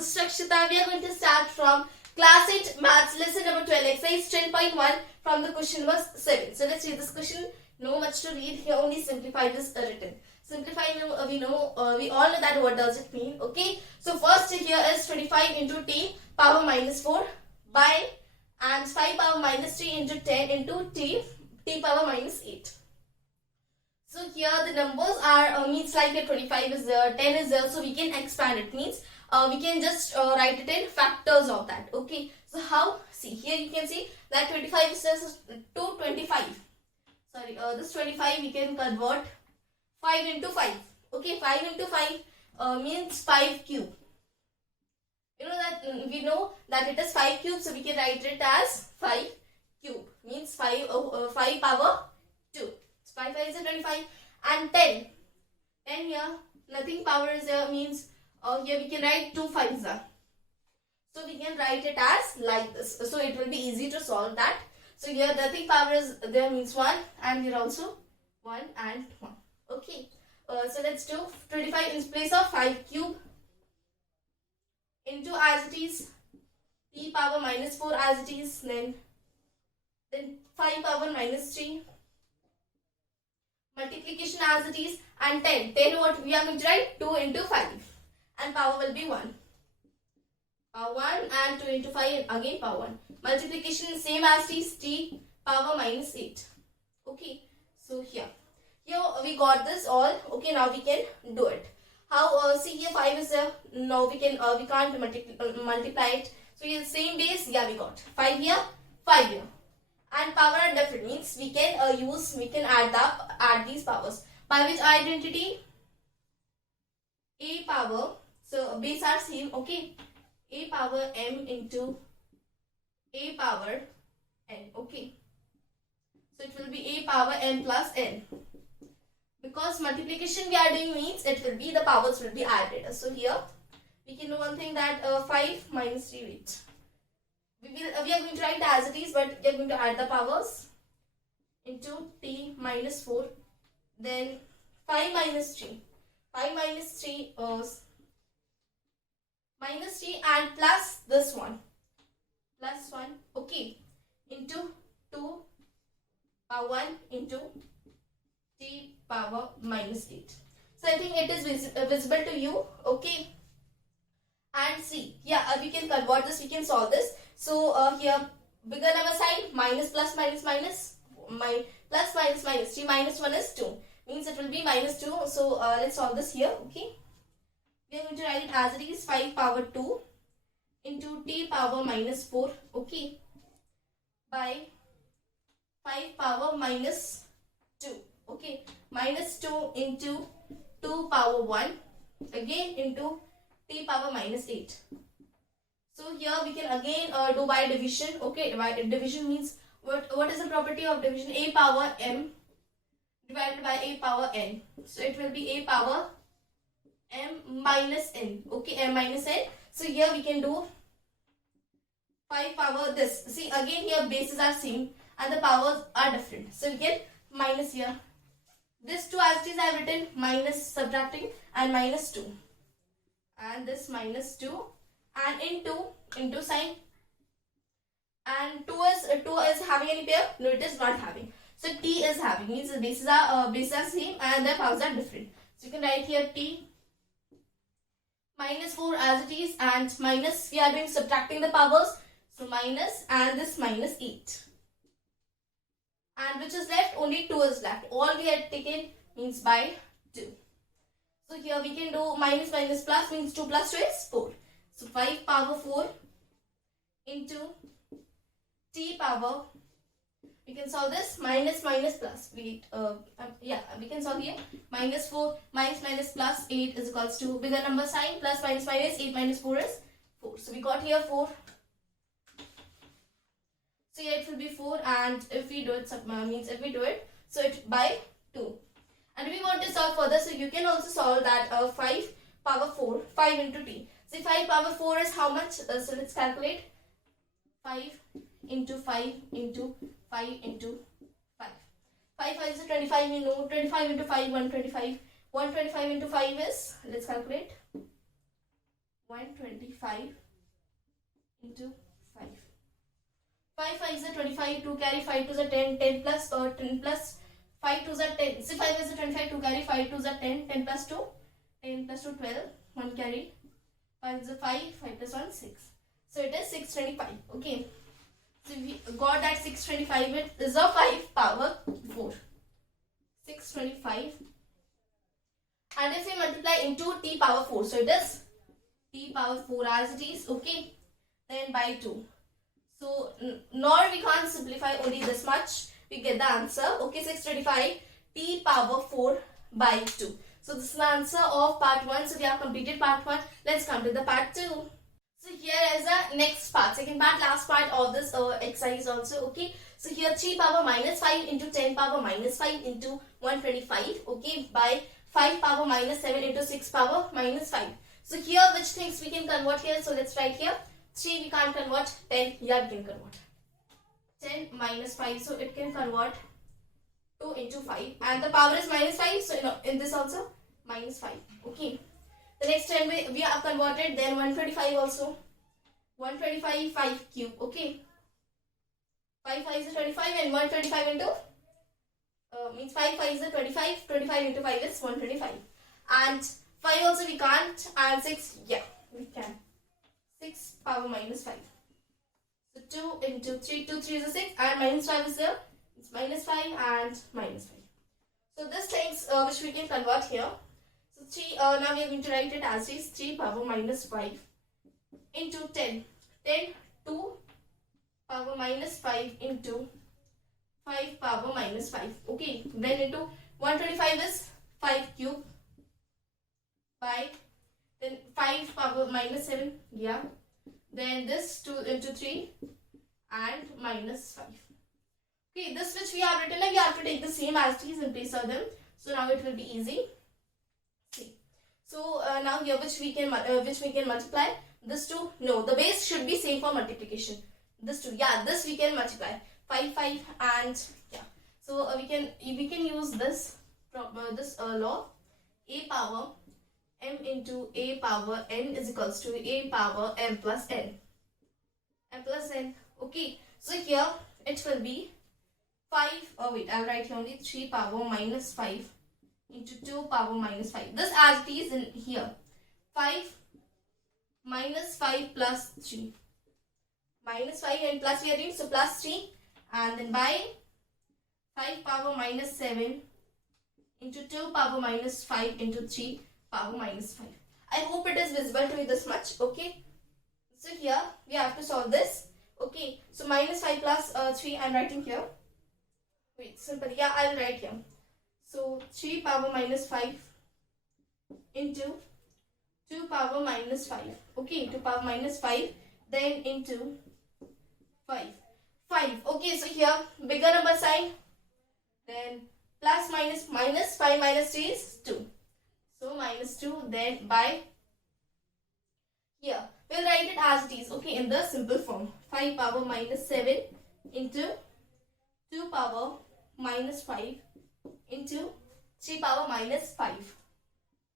this is Rakshita. We are going to start from class 8 maths lesson number 12 exercise 10.1 from the question number 7. So let's read this question. No much to read here, only simplify this written. Simplify, we all know that what does it mean. Okay, so first here is 25 into t power minus 4 by and 5 power minus 3 into 10 into t power minus 8. So here the numbers are means like 25 is there, 10 is there, so we can expand it. Means we can just write it in factors of that. Okay, so how? See here you can see that 25 is just to 25. Sorry, this 25 we can convert 5 into 5. Okay, 5 into 5 means 5 cube. You know that we know that it is 5 cube, so we can write it as 5 cube. Means 5 power 2. 5 is 25 and 10. 10 here, nothing power is here, means here we can write 2 5s are. So we can write it as like this. So it will be easy to solve that. So here nothing power is there means 1 and here also 1 and 1. Okay. So let's do 25 in place of 5 cube into as it is t power minus 4 as it is, then 5 power minus 3 multiplication as it is, and 10 what we are going to write 2 into 5 and power will be 1. 1 and 2 into 5 and again power 1. Multiplication same as it is t power minus 8. Okay, so here we got this all. Okay, now we can do it. How? See here 5 is there. No, we can't multiply it. So here same base. Yeah, we got 5 here, 5 here. And power are different, means we can add these powers. By which identity? A power, so base are same, okay. A power m into A power n, okay. So it will be A power m plus n. Because multiplication we are doing means it will be the powers will be added. So here we can do one thing that 5 minus 3 wait. We are going to write as it is, but we are going to add the powers into t minus 4, then 5 minus 3. 5 minus 3 minus 3 and plus this one. Plus 1, okay, into 2 power 1 into t power minus 8. So I think it is visible to you, okay. And see, yeah, we can convert this, we can solve this. So here bigger number sign, minus plus minus minus, plus minus minus, 3 minus 1 is 2, means it will be minus 2. So let's solve this here, okay. We are going to write it as it is 5 power 2 into t power minus 4, okay, by 5 power minus 2, okay, minus 2 into 2 power 1 again into t power minus 8. So here we can again do by division. Okay, by division means what is the property of division? A power m divided by A power n. So it will be A power m minus n. Okay, m minus n. So here we can do 5 power this. See again here bases are same and the powers are different. So we get minus here. This 2 as it is I have written minus subtracting and minus 2. And this minus 2 and into sign, and 2 is having any pair? No, it is not having. So t is having, means the bases are same and the powers are different. So you can write here t minus 4 as it is, and minus we are doing subtracting the powers, so minus and this minus 8. And which is left? Only 2 is left. All we had taken means by 2. So here we can do minus minus plus, means 2 plus 2 is 4. So 5 power 4 into t power, we can solve this minus minus plus. We can solve here minus 4 minus minus plus 8 is equals to bigger number sign, plus minus minus 8 minus 4 is 4. So we got here 4. So here it will be 4, and if we do it, so it by 2. And we want to solve further, so you can also solve that 5 power 4, 5 into t. See 5 power 4 is how much? So let's calculate. 5 into 5 into 5 into 5. 5 5 is 25, we know. 25 into 5, 125. 125 into 5 is, let's calculate. 125 5 into 5. 5 5 is a 25, 2 carry 5 to the 10, 10 plus 10 plus 5 to the 10. See 5 is a 25, 2 carry 5 to the 10, 10 plus 2, 10 plus 2 12, 1 carry, 5 is a 5, 5 plus 1 6. So it is 625. Okay. So we got that 625 it is a 5 power 4. 625. And if we multiply into t power 4, so it is t power 4 as it is. Okay. Then by 2. So nor we can't simplify only this much. We get the answer. Okay, 625 t power 4 by 2. So this is the answer of part 1. So we have completed part 1. Let's come to the part 2. So here is the next part, second part, last part of this exercise also. Okay, so here 3 power minus 5 into 10 power minus 5 into 125. Okay, by 5 power minus 7 into 6 power minus 5. So here which things we can convert here? So let's write here. 3 we can't convert, 10 yeah we can convert. 10 minus 5, so it can convert 2 into 5 and the power is minus 5, so in this also minus 5. Okay, the next 10 we have converted, then 125 also. 125 5 cube. Okay, 5 5 is 25 and 125 into means 5 5 is 25, 25 into 5 is 125 and 5 also we can't, and 6 yeah we can. 6 power minus 5. So 2 into 3, 2 3 is a 6 and minus 5 is there. It's minus 5 and minus 5. So this things which we can convert here. So 3 now we are going to write it as is 3 power minus 5 into 10. 10 2 power minus 5 into 5 power minus 5. Okay, then into 125 is 5 cube by then 5 power minus 7, yeah. Then this 2 into 3 and minus 5. Okay, this which we have written, we have to take the same as it is in place of them. So now it will be easy. See. So now here which we can multiply. This 2, no, the base should be same for multiplication. This 2, yeah, this we can multiply. 5 5 and yeah. So we can use this law. A power m into a power n is equals to a power m plus n. M plus n. Okay. So here it will be 5. Oh wait, I'll write here only 3 power minus 5 into 2 power minus 5. This as it is in here. 5 minus 5 plus 3. Minus 5 and plus we are doing, so plus 3 and then by 5 power minus 7 into 2 power minus 5 into 3 power minus 5. I hope it is visible to you this much. Okay, so here we have to solve this. Okay, so minus 5 plus 3 I am writing here. Wait, simple, yeah, I will write here. So 3 power minus 5 into 2 power minus 5. Okay, 2 power minus 5 then into 5. 5. Okay, so here bigger number sign, then plus minus 5 minus 3 is 2. So minus 2, then by here we'll write it as it is. Okay, in the simple form. 5 power minus 7 into 2 power minus 5 into 3 power minus 5.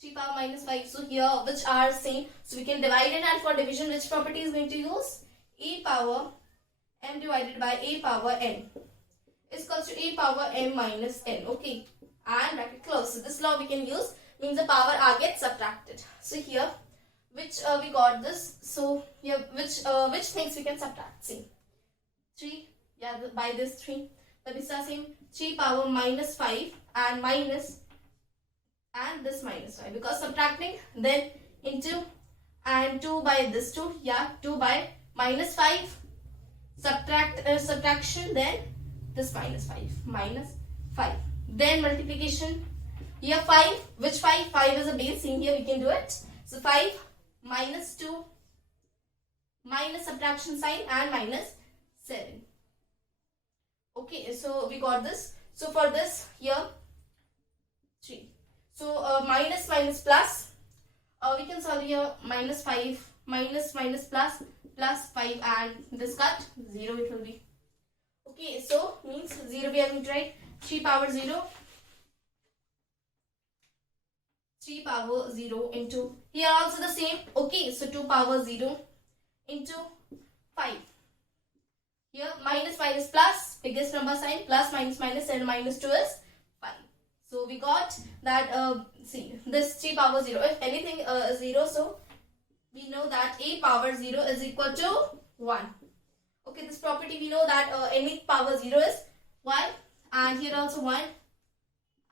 3 power minus 5. So here which are same. So we can divide it, and for division which property is going to use? A power m divided by a power n is equals to a power m minus n. Okay, and bracket close. So this law we can use, means the power r gets subtracted. So here which we got this. So here which things we can subtract? See, 3, yeah, by this 3, that is the same 3 power minus 5 and minus and this minus 5, because subtracting, then into and 2 by this 2, yeah, 2 by minus 5 subtraction, then this minus 5, then multiplication. Here 5, which 5 is a base, in here we can do it. So 5 minus 2 minus subtraction sign and minus 7. Okay, so we got this. So for this here 3. So minus plus, we can solve here minus 5 minus plus 5 and this cut 0 it will be. Okay, so means 0 we are going to write 3 power 0. 3 power 0 into, here also the same. Okay, so 2 power 0 into 5. Here minus minus plus, biggest number sign, plus minus minus, and minus 2 is 5. So we got that, see, this 3 power 0, if anything 0, so we know that a power 0 is equal to 1. Okay, this property we know that any power 0 is 1, and here also 1,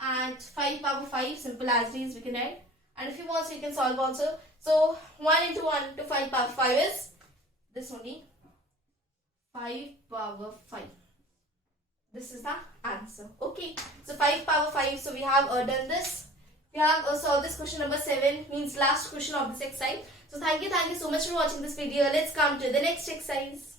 and 5 power 5, simple as it is, we can add, and if you want, so you can solve also. So 1 into 1 to 5 power 5 is this only, 5 power 5. This is the answer. Okay, so 5 power 5, so we have done this. We have solved this question number 7, means last question of this exercise. So thank you so much for watching this video. Let's come to the next exercise.